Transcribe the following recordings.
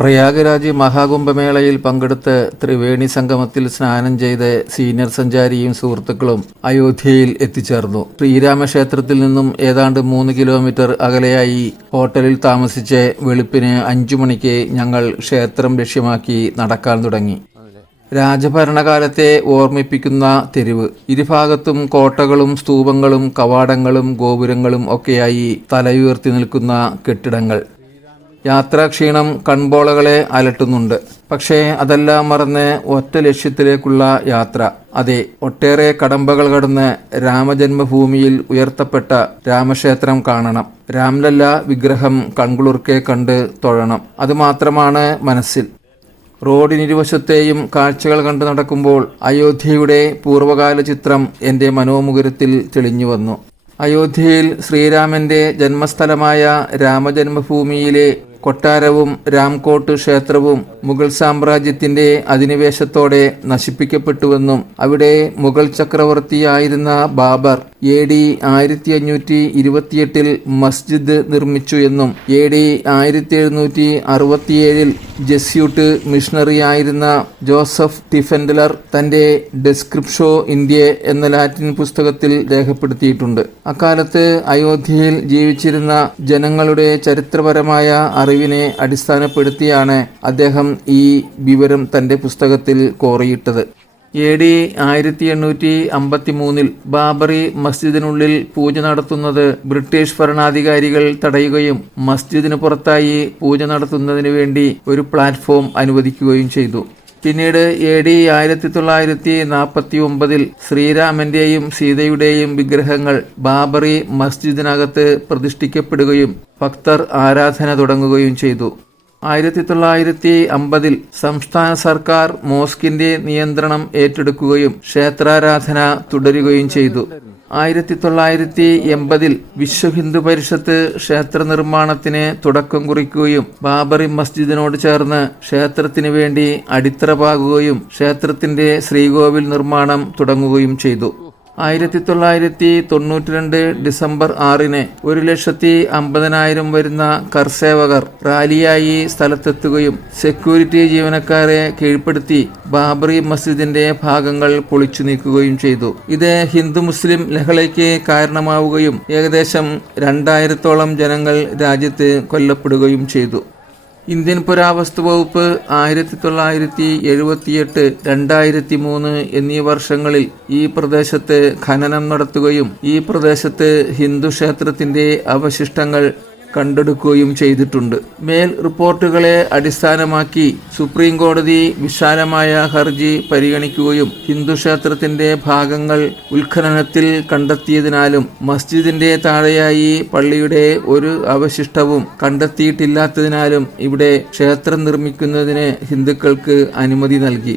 പ്രയാഗരാജ് മഹാകുംഭമേളയിൽ പങ്കെടുത്ത് ത്രിവേണി സംഗമത്തിൽ സ്നാനം ചെയ്ത് സീനിയർ സഞ്ചാരിയും സുഹൃത്തുക്കളും അയോധ്യയിൽ എത്തിച്ചേർന്നു. ശ്രീരാമക്ഷേത്രത്തിൽ നിന്നും ഏതാണ്ട് 3 കിലോമീറ്റർ അകലെയായി ഹോട്ടലിൽ താമസിച്ച് വെളുപ്പിന് 5 മണിക്ക് ഞങ്ങൾ ക്ഷേത്രം ലക്ഷ്യമാക്കി നടക്കാൻ തുടങ്ങി. രാജഭരണകാലത്തെ ഓർമ്മിപ്പിക്കുന്ന തെരുവ്. ഇരുഭാഗത്തും കോട്ടകളും സ്തൂപങ്ങളും കവാടങ്ങളും ഗോപുരങ്ങളും ഒക്കെയായി തലയുയർത്തി നിൽക്കുന്ന കെട്ടിടങ്ങൾ. യാത്രാക്ഷീണം കൺപോളകളെ അലട്ടുന്നുണ്ട്. പക്ഷേ അതെല്ലാം മറന്ന് ഒറ്റ ലക്ഷ്യത്തിലേക്കുള്ള യാത്ര. അതെ, ഒട്ടേറെ കടമ്പകൾ കടന്ന് രാമജന്മഭൂമിയിൽ ഉയർത്തപ്പെട്ട രാമക്ഷേത്രം കാണണം. രാംലല്ല വിഗ്രഹം കൺകുളിർക്കെ കണ്ട് തൊഴണം. അതുമാത്രമാണ് മനസ്സിൽ. റോഡിനിരുവശത്തെയും കാഴ്ചകൾ കണ്ടു നടക്കുമ്പോൾ അയോധ്യയുടെ പൂർവ്വകാല ചിത്രം എൻ്റെ മനോമുകുരത്തിൽ തെളിഞ്ഞു വന്നു. അയോധ്യയിൽ ശ്രീരാമന്റെ ജന്മസ്ഥലമായ രാമജന്മഭൂമിയിലെ കൊട്ടാരവും രാംകോട്ട് ക്ഷേത്രവും മുഗൾ സാമ്രാജ്യത്തിന്റെ അധിനിവേശത്തോടെ നശിപ്പിക്കപ്പെട്ടുവെന്നും അവിടെ മുഗൾ ചക്രവർത്തിയായിരുന്ന ബാബർ AD 1528 മസ്ജിദ് നിർമ്മിച്ചു എന്നും AD 1767 ജെസ്യൂട്ട് മിഷണറിയായിരുന്ന ജോസഫ് ടിഫൻഡലർ തന്റെ ഡെസ്ക്രിപ്ഷോ ഇന്ത്യ എന്ന ലാറ്റിൻ പുസ്തകത്തിൽ രേഖപ്പെടുത്തിയിട്ടുണ്ട്. അക്കാലത്ത് അയോധ്യയിൽ ജീവിച്ചിരുന്ന ജനങ്ങളുടെ ചരിത്രപരമായ അറിവിനെ അടിസ്ഥാനപ്പെടുത്തിയാണ് അദ്ദേഹം ഈ വിവരം തന്റെ പുസ്തകത്തിൽ കോറിയിട്ടത്. AD 1853 ബാബറി മസ്ജിദിനുള്ളിൽ പൂജ നടത്തുന്നത് ബ്രിട്ടീഷ് ഭരണാധികാരികൾ തടയുകയും മസ്ജിദിന് പുറത്തായി പൂജ നടത്തുന്നതിന് വേണ്ടി ഒരു പ്ലാറ്റ്ഫോം അനുവദിക്കുകയും ചെയ്തു. പിന്നീട് AD 1949 ശ്രീരാമന്റെയും സീതയുടെയും വിഗ്രഹങ്ങൾ ബാബറി മസ്ജിദിനകത്ത് പ്രതിഷ്ഠിക്കപ്പെടുകയും ഭക്തർ ആരാധന തുടങ്ങുകയും ചെയ്തു. 1950 സംസ്ഥാന സർക്കാർ മോസ്കിന്റെ നിയന്ത്രണം ഏറ്റെടുക്കുകയും ക്ഷേത്രാരാധന തുടരുകയും ചെയ്തു. 1980 വിശ്വ ഹിന്ദു പരിഷത്ത് ക്ഷേത്ര നിർമ്മാണത്തിന് തുടക്കം കുറിക്കുകയും ബാബറി മസ്ജിദിനോട് ചേർന്ന് ക്ഷേത്രത്തിന് വേണ്ടി അടിത്തറ പാകുകയും ക്ഷേത്രത്തിന്റെ ശ്രീകോവിൽ നിർമ്മാണം തുടങ്ങുകയും ചെയ്തു. 1992 ഡിസംബർ 6-ന് 1,50,000 വരുന്ന കർസേവകർ റാലിയായി സ്ഥലത്തെത്തുകയും സെക്യൂരിറ്റി ജീവനക്കാരെ കീഴ്പ്പെടുത്തി ബാബറി മസ്ജിദിന്റെ ഭാഗങ്ങൾ പൊളിച്ചു നീക്കുകയും ചെയ്തു. ഇത് ഹിന്ദു മുസ്ലിം ലഹളയ്ക്ക് കാരണമാവുകയും ഏകദേശം 2000-ഓളം ജനങ്ങൾ രാജ്യത്ത് കൊല്ലപ്പെടുകയും ചെയ്തു. ഇന്ത്യൻ പുരാവസ്തു വകുപ്പ് 1978, 2003 എന്നീ വർഷങ്ങളിൽ ഈ പ്രദേശത്ത് ഖനനം നടത്തുകയും ഈ പ്രദേശത്ത് ഹിന്ദു ക്ഷേത്രത്തിന്റെ അവശിഷ്ടങ്ങൾ കണ്ടെടുക്കുകയും ചെയ്തിട്ടുണ്ട്. മേൽ റിപ്പോർട്ടുകളെ അടിസ്ഥാനമാക്കി സുപ്രീം കോടതി വിശാലമായ ഹർജി പരിഗണിക്കുകയും ഹിന്ദു ക്ഷേത്രത്തിന്റെ ഭാഗങ്ങൾ ഉത്ഖനനത്തിൽ കണ്ടെത്തിയതിനാലും മസ്ജിദിന്റെ താഴെയായി പള്ളിയുടെ ഒരു അവശിഷ്ടവും കണ്ടെത്തിയിട്ടില്ലാത്തതിനാലും ഇവിടെ ക്ഷേത്രം നിർമ്മിക്കുന്നതിന് ഹിന്ദുക്കൾക്ക് അനുമതി നൽകി.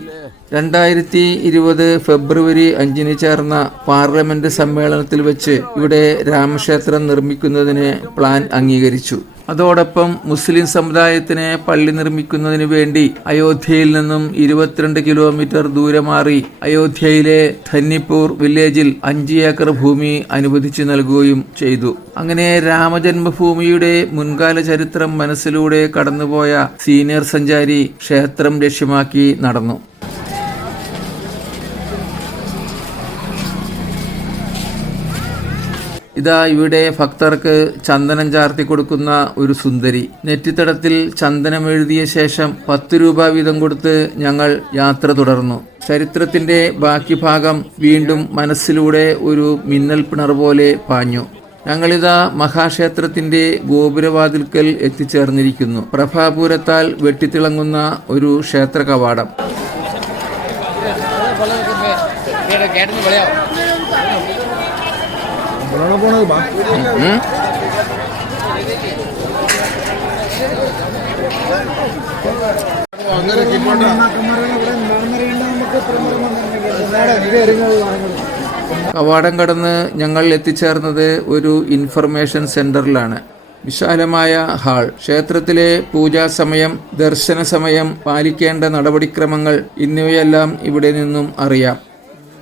2020 ഫെബ്രുവരി 5-ന് ചേർന്ന പാർലമെന്റ് സമ്മേളനത്തിൽ വെച്ച് ഇവിടെ രാമക്ഷേത്രം നിർമ്മിക്കുന്നതിന് പ്ലാൻ അംഗീകരിച്ചു. അതോടൊപ്പം മുസ്ലിം സമുദായത്തിന് പള്ളി നിർമ്മിക്കുന്നതിന് വേണ്ടി അയോധ്യയിൽ നിന്നും 22 കിലോമീറ്റർ ദൂരെ മാറി അയോധ്യയിലെ ധന്നിപ്പൂർ വില്ലേജിൽ 5 ഏക്കർ ഭൂമി അനുവദിച്ചു നൽകുകയും ചെയ്തു. അങ്ങനെ രാമജന്മഭൂമിയുടെ മുൻകാല ചരിത്രം മനസ്സിലൂടെ കടന്നുപോയ സീനിയർ സഞ്ചാരി ക്ഷേത്രം ലക്ഷ്യമാക്കി നടന്നു. ഇതാ ഇവിടെ ഭക്തർക്ക് ചന്ദനം ചാർത്തി കൊടുക്കുന്ന ഒരു സുന്ദരി. നെറ്റിത്തടത്തിൽ ചന്ദനം എഴുതിയ ശേഷം 10 രൂപ വീതം കൊടുത്ത് ഞങ്ങൾ യാത്ര തുടർന്നു. ചരിത്രത്തിന്റെ ബാക്കി ഭാഗം വീണ്ടും മനസ്സിലൂടെ ഒരു മിന്നൽ പിണർ പോലെ പാഞ്ഞു. ഞങ്ങളിതാ മഹാക്ഷേത്രത്തിന്റെ ഗോപുരവാതിൽക്കൽ എത്തിച്ചേർന്നിരിക്കുന്നു. പ്രഭാപൂരത്താൽ വെട്ടിത്തിളങ്ങുന്ന ഒരു ക്ഷേത്ര കവാടം. കവാടം കടന്ന് ഞങ്ങൾ എത്തിച്ചേർന്നത് ഒരു ഇൻഫർമേഷൻ സെന്ററിലാണ്. വിശാലമായ ഹാൾ, ക്ഷേത്രത്തിലെ പൂജാസമയം, ദർശന സമയം, പാലിക്കേണ്ട നടപടിക്രമങ്ങൾ എന്നിവയെല്ലാം ഇവിടെ നിന്നും അറിയാം.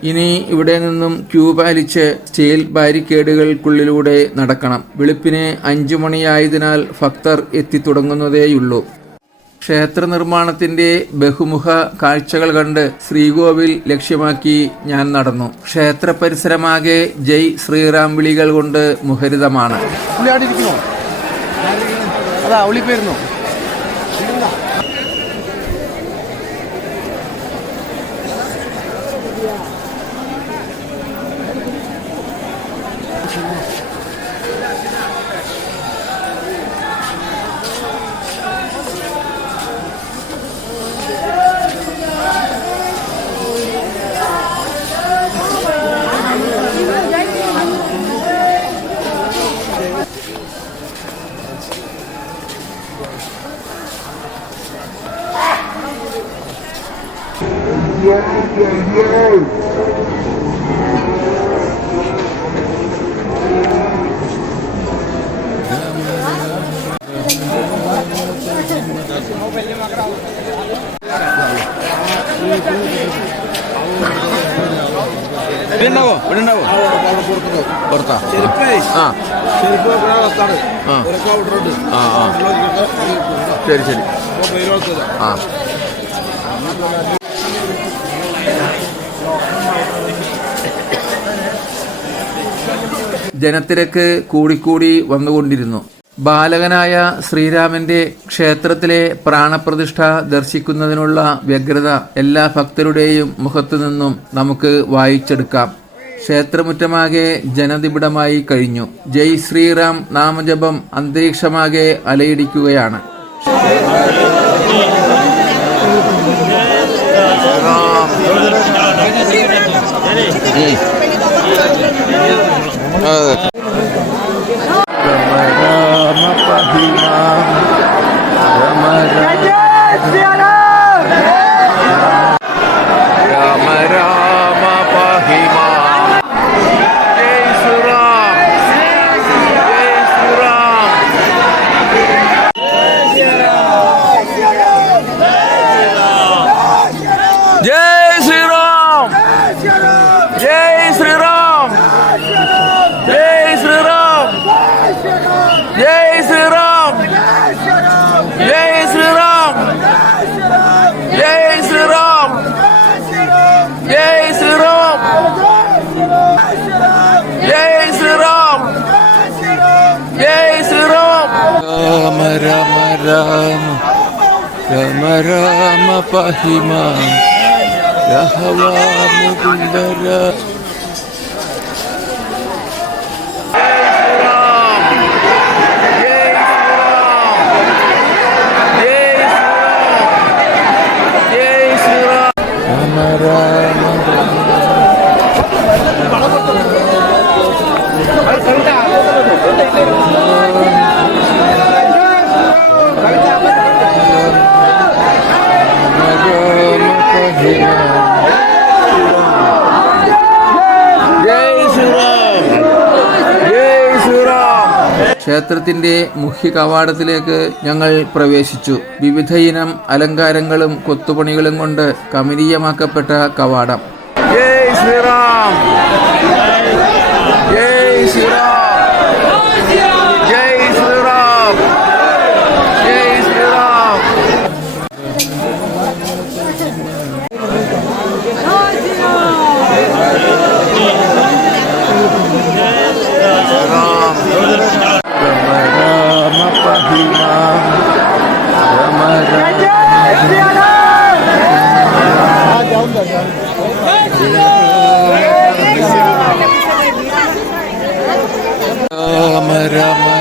ഇനി ഇവിടെ നിന്നും ക്യൂ പാലിച്ച് സ്റ്റീൽ ബാരിക്കേഡുകൾക്കുള്ളിലൂടെ നടക്കണം. വെളുപ്പിന് 5 മണിയായതിനാൽ ഭക്തർ എത്തിത്തുടങ്ങുന്നതേയുള്ളൂ. ക്ഷേത്ര നിർമ്മാണത്തിന്റെ ബഹുമുഖ കാഴ്ചകൾ കണ്ട് ശ്രീകോവിൽ ലക്ഷ്യമാക്കി ഞാൻ നടന്നു. ക്ഷേത്ര പരിസരമാകെ ജയ് ശ്രീറാം വിളികൾ കൊണ്ട് മുഖരിതമാണ്. ശരി ശരി. ജനത്തിരക്ക് കൂടിക്കൂടി വന്നുകൊണ്ടിരുന്നു. ബാലകനായ ശ്രീരാമന്റെ ക്ഷേത്രത്തിലെ പ്രാണപ്രതിഷ്ഠ ദർശിക്കുന്നതിനുള്ള വ്യഗ്രത എല്ലാ ഭക്തരുടെയും മുഖത്തു നിന്നും നമുക്ക് വായിച്ചെടുക്കാം. ക്ഷേത്രമുറ്റമാകെ ജനനിബിഡമായി കഴിഞ്ഞു. ജയ് ശ്രീറാം നാമജപം അന്തരീക്ഷമാകെ അലയിടിക്കുകയാണ്. Rama Rama Rama Rama pahi maam Rahava Mukundara. ക്ഷേത്രത്തിന്റെ മുഖ്യ കവാടത്തിലേക്ക് ഞങ്ങൾ പ്രവേശിച്ചു. വിവിധയിനം അലങ്കാരങ്ങളും കൊത്തുപണികളും കൊണ്ട് കമനീയമാക്കപ്പെട്ട കവാടം. ജയ് ശ്രീറാം, ജയ് ശ്രീറാം, ജയ് ശ്രീറാം, ജയ് Sriram. Rama Rama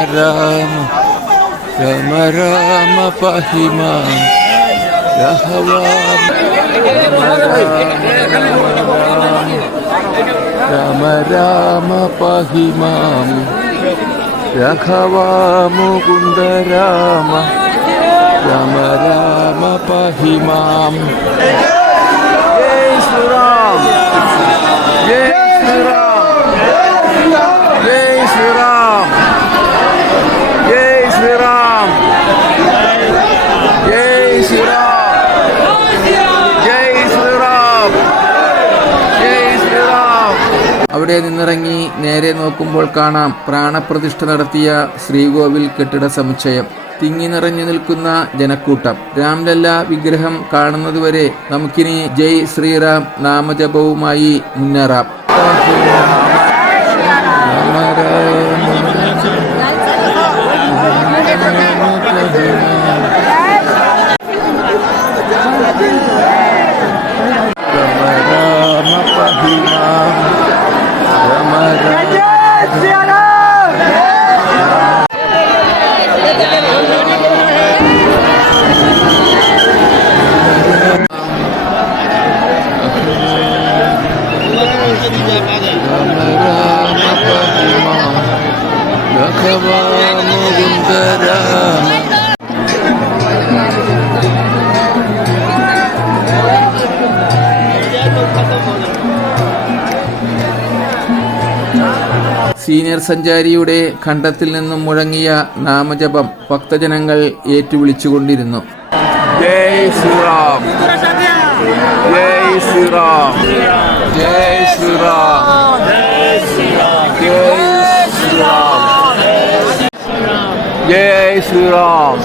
Rama Rama pahi maam Rahava Rama Rama pahi maam Raghava Mukunda Rama Rama Rama pahi maam. Jai Shri Ram, Jai Shri Ram, Jai Shri Ram, Jai Shri Ram, Jai Shri Ram, Jai Shri Ram, Jai Shri Ram. അവിടെ നിന്നിറങ്ങി നേരെ നോക്കുമ്പോൾ കാണാം പ്രാണപ്രതിഷ്ഠ നടത്തിയ ശ്രീകോവിൽ കെട്ടിട സമുച്ചയം. തിങ്ങി നിറഞ്ഞു നിൽക്കുന്ന ജനക്കൂട്ടം. രാംലല്ല വിഗ്രഹം കാണുന്നതുവരെ നമുക്കിനി ജയ് ശ്രീറാം നാമജപവുമായി മുന്നേറാം. സീനിയർ സഞ്ചാരിയുടെ ഖണ്ഡത്തിൽ നിന്നും മുഴങ്ങിയ നാമജപം ഭക്തജനങ്ങൾ ഏറ്റുവിളിച്ചുകൊണ്ടിരുന്നു. ജയ് ശ്രീറാം, ജയ് ശ്രീറാം, ജയ് ശ്രീറാം, ജയ് ശ്രീറാം, ജയ് ശ്രീറാം.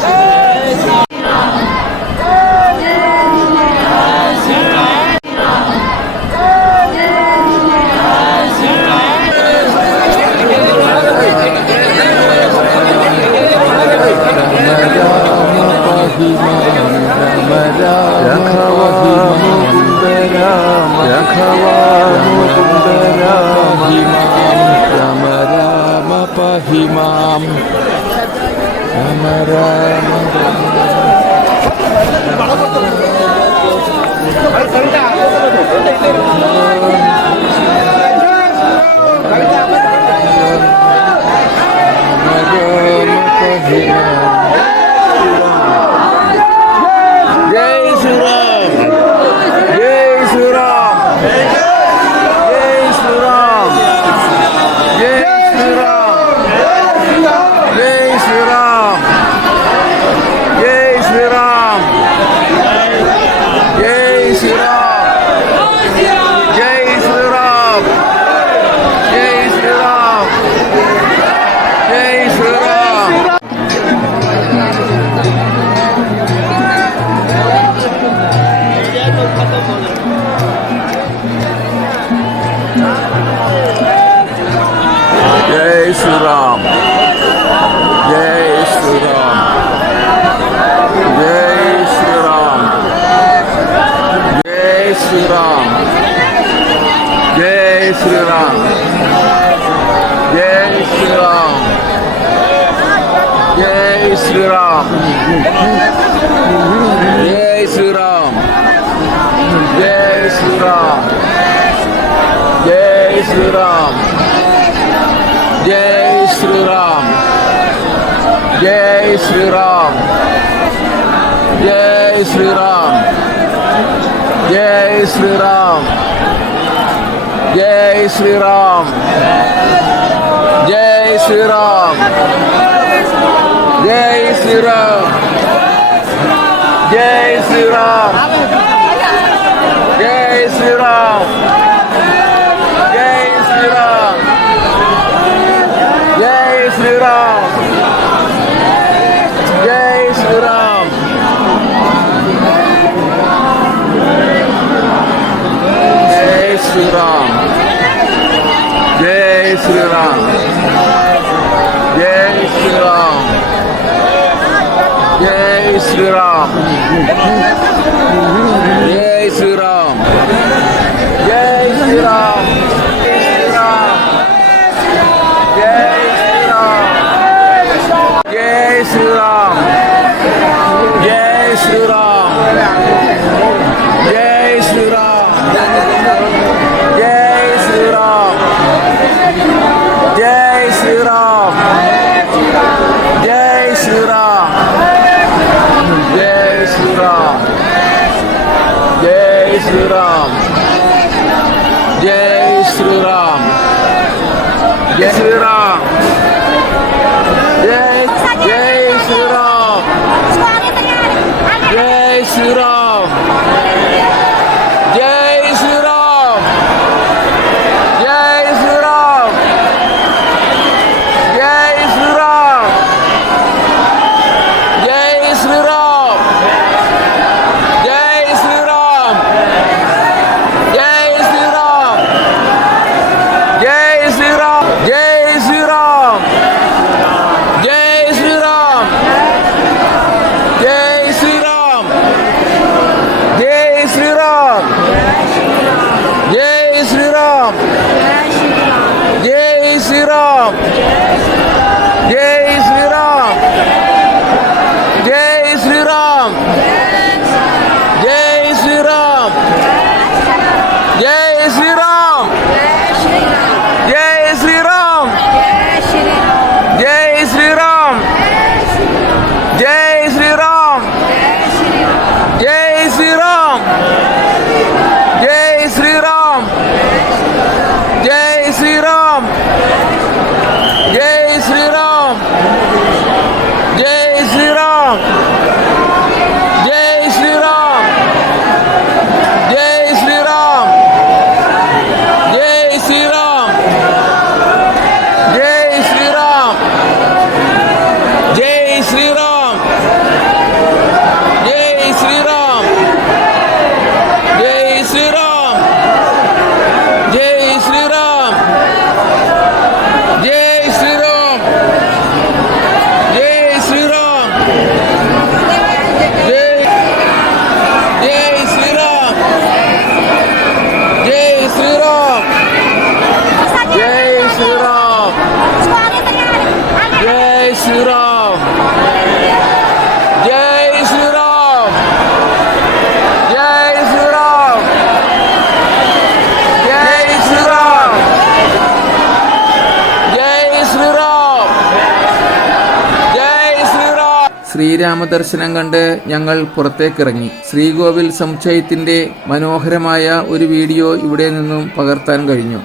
ശ്രീരാമ ദർശനം കണ്ട് ഞങ്ങൾ പുറത്തേക്കിറങ്ങി. ശ്രീകോവിൽ സമുച്ചയത്തിന്റെ മനോഹരമായ ഒരു വീഡിയോ ഇവിടെ നിന്നും പകർത്താൻ കഴിഞ്ഞു.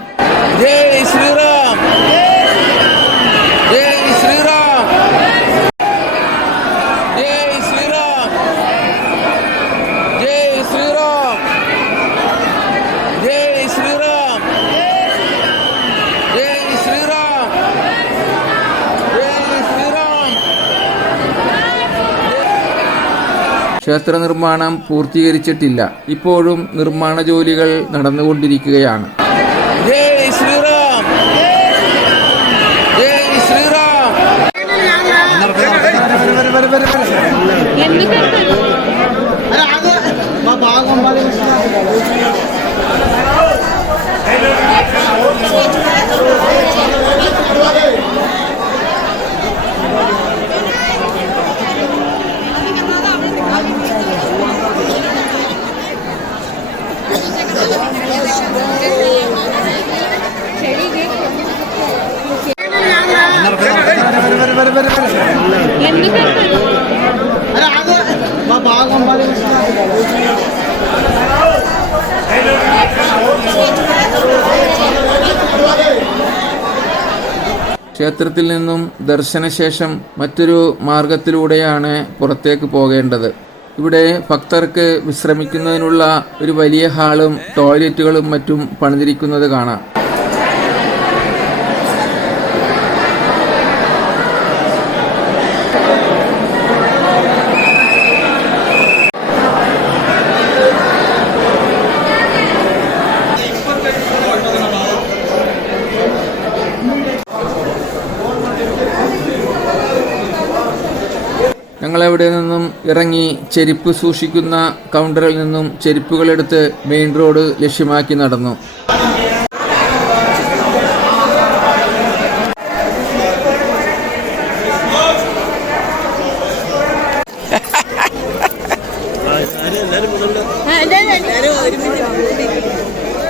ജയ് ശ്രീറാം, ജയ് ശ്രീറാം, ജയ് ശ്രീറാം, ജയ് ശ്രീറാം, ജയ് ശ്രീറാം, ജയ് ശ്രീറാം, ജയ് ശ്രീറാം. ക്ഷേത്ര നിർമ്മാണം പൂർത്തീകരിച്ചിട്ടില്ല. ഇപ്പോഴും നിർമ്മാണ ജോലികൾ നടന്നുകൊണ്ടിരിക്കുകയാണ്. ജയ് ശ്രീറാം, ജയ് ശ്രീറാം. ക്ഷേത്രത്തിൽ നിന്നും ദർശനശേഷം മറ്റൊരു മാർഗത്തിലൂടെയാണ് പുറത്തേക്ക് പോകേണ്ടത്. ഇവിടെ ഭക്തർക്ക് വിശ്രമിക്കുന്നതിനുള്ള ഒരു വലിയ ഹാളും ടോയ്ലറ്റുകളും മറ്റും പണിതിരിക്കുന്നത് കാണാം. ഞങ്ങളവിടെ നിന്നും ഇറങ്ങി ചെരുപ്പ് സൂക്ഷിക്കുന്ന കൗണ്ടറിൽ നിന്നും ചെരുപ്പുകളെടുത്ത് മെയിൻ റോഡ് ലക്ഷ്യമാക്കി നടന്നു.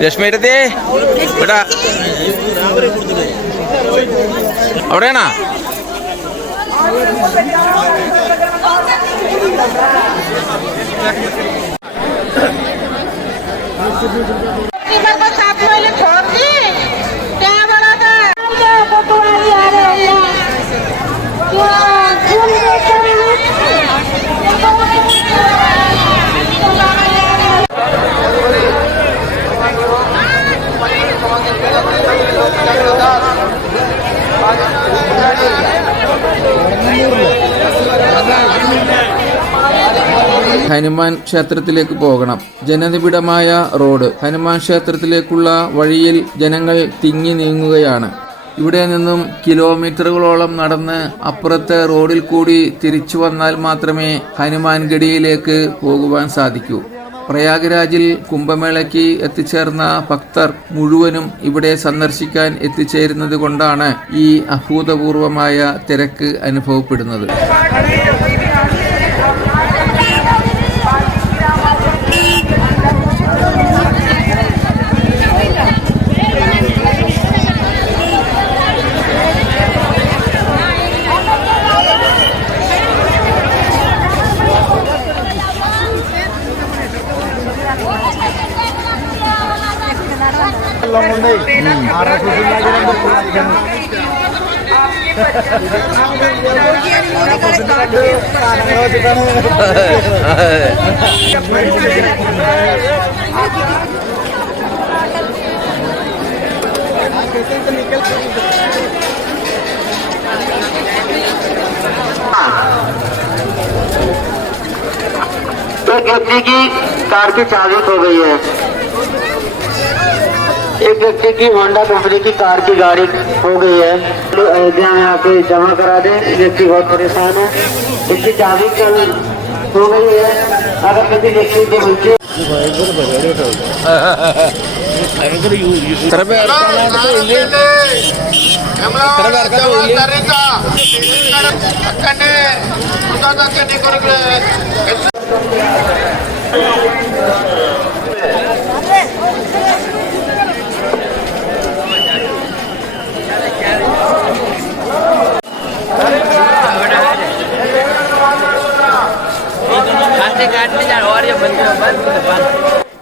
രശ്മിയുടെ അവിടെയാണോ? ഹനുമാൻ ക്ഷേത്രത്തിലേക്ക് പോകണം. ജനനിബിഡമായ റോഡ്. ഹനുമാൻ ക്ഷേത്രത്തിലേക്കുള്ള വഴിയിൽ ജനങ്ങൾ തിങ്ങി നീങ്ങുകയാണ്. ഇവിടെ നിന്നും കിലോമീറ്ററുകളോളം നടന്ന് അപ്പുറത്തെ റോഡിൽ കൂടി തിരിച്ചു വന്നാൽ മാത്രമേ ഹനുമാൻ ഗഡിയിലേക്ക് പോകുവാൻ സാധിക്കൂ. പ്രയാഗ്രാജിൽ കുംഭമേളയ്ക്ക് എത്തിച്ചേർന്ന ഭക്തർ മുഴുവനും ഇവിടെ സന്ദർശിക്കാൻ എത്തിച്ചേരുന്നത് കൊണ്ടാണ് ഈ അഭൂതപൂർവമായ തിരക്ക് അനുഭവപ്പെടുന്നത്. एक व्यक्ति की कार की चाबी खो गई है। एक व्यक्ति की होंडा कंपनी की कार की गाड़ी खो गई है। तो अयोध्या में आके जमा करा दें। व्यक्ति बहुत परेशान है। इसकी चाबी कल खो गई है। अगर किसी व्यक्ति को मुझे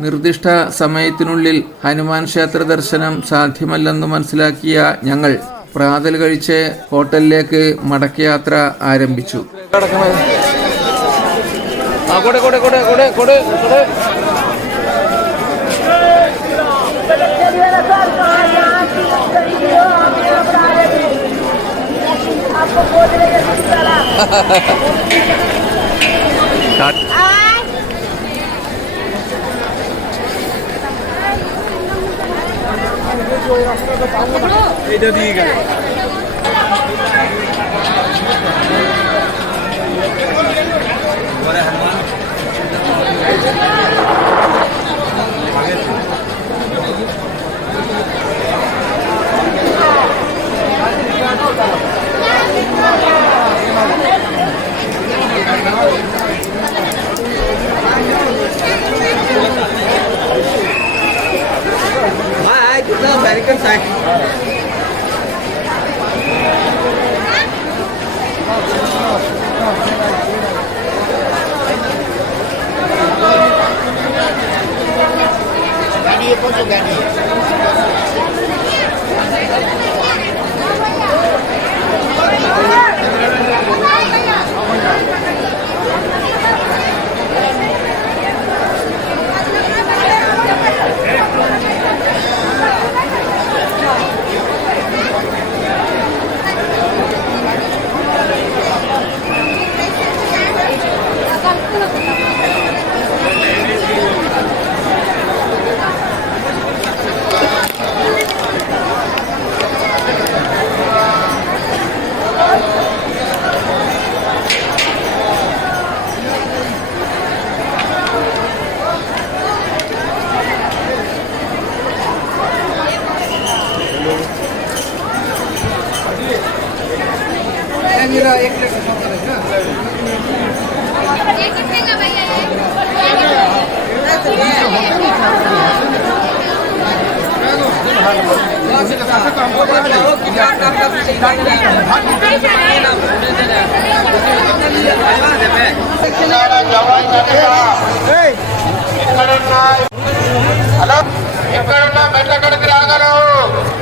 നിർദ്ദിഷ്ട സമയത്തിനുള്ളിൽ ഹനുമാൻ ക്ഷേത്ര ദർശനം സാധ്യമല്ലെന്ന് മനസ്സിലാക്കിയ ഞങ്ങൾ പ്രാതൽ കഴിച്ച് ഹോട്ടലിലേക്ക് മടക്കയാത്ര ആരംഭിച്ചു.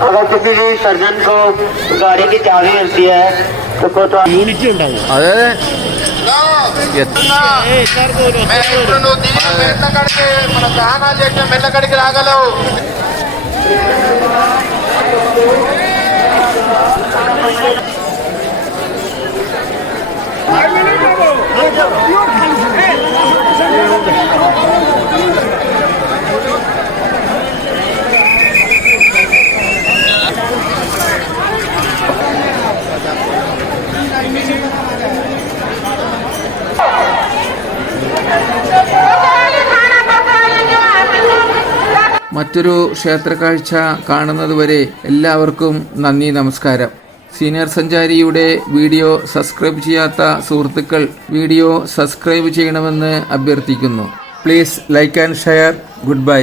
अगर किसी भी सर्जन को गाड़ी की चाबी मिलती है तो यूनिटी ഉണ്ടാവും. അതെ మెల్లకడికి రాగలవు. മറ്റൊരു ക്ഷേത്രക്കാഴ്ച കാണുന്നതുവരെ എല്ലാവർക്കും നന്ദി, നമസ്കാരം. സീനിയർ സഞ്ചാരിയുടെ വീഡിയോ സബ്സ്ക്രൈബ് ചെയ്യാത്ത സുഹൃത്തുക്കൾ വീഡിയോ സബ്സ്ക്രൈബ് ചെയ്യണമെന്ന് അഭ്യർത്ഥിക്കുന്നു. Please like and share. Good bye.